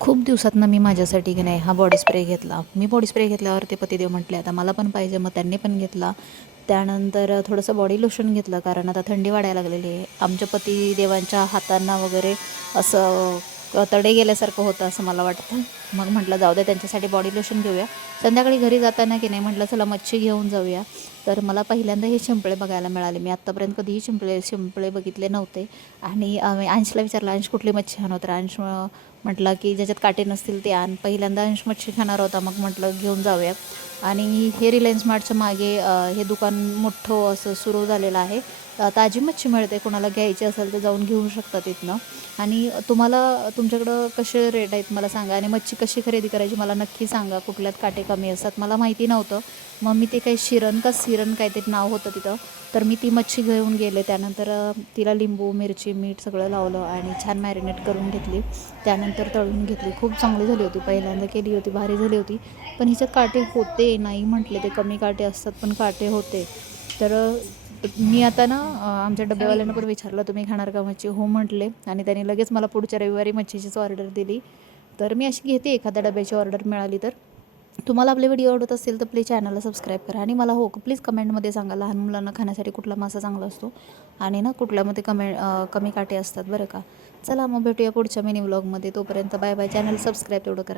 खूप दिवसातनं मी माझ्यासाठी की नाही हा बॉडी स्प्रे घेतला. मी बॉडी स्प्रे घेतल्यावर ते पतिदेव म्हटले आता मला पण पाहिजे, मग त्यांनी पण घेतला. त्यानंतर थोडंसं बॉडी लोशन घेतलं कारण आता थंडी वाढायला लागलेली आहे. आमच्या पतिदेवांच्या हातांना वगैरे असं तडे गेल्यासारखं होतं असं मला वाटतं. मग म्हटलं जाऊ दे त्यांच्यासाठी बॉडी लोशन घेऊया. संध्याकाळी घरी जाताना की नाही म्हटलं चला मच्छी घेऊन जाऊया. तर मला पहिल्यांदा हे शिंपळे बघायला मिळाले. मी आत्तापर्यंत कधीही शिंपळे बघितले नव्हते. आणि अंशला विचारलं, अंश कुठली मच्छी आणू? तर अंश म्हटलं की ज्याच्यात काटे नसतील ते आण. पहिल्यांदा अंश मच्छी खाणार होता, मग म्हटलं घेऊन जाऊया. आणि हे रिलायन्स मार्टच्या मागे हे दुकान मोठं असं सुरू झालेलं आहे. ताजी मच्छी मिळते, कोणाला घ्यायची असेल तर जाऊन घेऊ शकता तिथनं. आणि तुम्हाला तुमच्याकडं कसे रेट आहेत मला सांगा, आणि मच्छी कशी खरेदी करायची मला नक्की सांगा. कुठल्यात काटे कमी असतात मला माहिती नव्हतं. मग मी ते काही शिरण का सिरण काय ते नाव होतं तिथं, तर मी ती मच्छी घेऊन गेले. त्यानंतर तिला लिंबू मिरची मीठ सगळं लावलं आणि छान मॅरिनेट करून घेतली. त्यानंतर तळून घेतली. खूप चांगली झाली होती, पहिल्यांदा केली होती, भारी झाली होती. पण हिच्यात काटे होते, नाही म्हटले ते कमी काटे असतात पण काटे होते. तर मी आता ना आमच्या डब्यावाल्यांना पण विचारलं तुम्ही खाणार का मच्छी? हो म्हटले. आणि त्यांनी लगेच मला पुढच्या रविवारी मच्छीचीच ऑर्डर दिली. तर मी अशी घेते एखाद्या डब्याची ऑर्डर मिळाली तर. तुम्हाला आपले व्हिडिओ आवडत असेल तर प्लीज चॅनलला सबस्क्राईब करा. आणि मला हो प्लीज कमेंटमध्ये सांगा लहान मुलांना खाण्यासाठी कुठला मासा चांगला असतो आणि ना कुठल्यामध्ये कमी काटे असतात बरं का. चला मग भेटूया पुढच्या मिनी व्लॉगमध्ये. तोपर्यंत बाय बाय. चॅनल सबस्क्राईब तेवढं करा.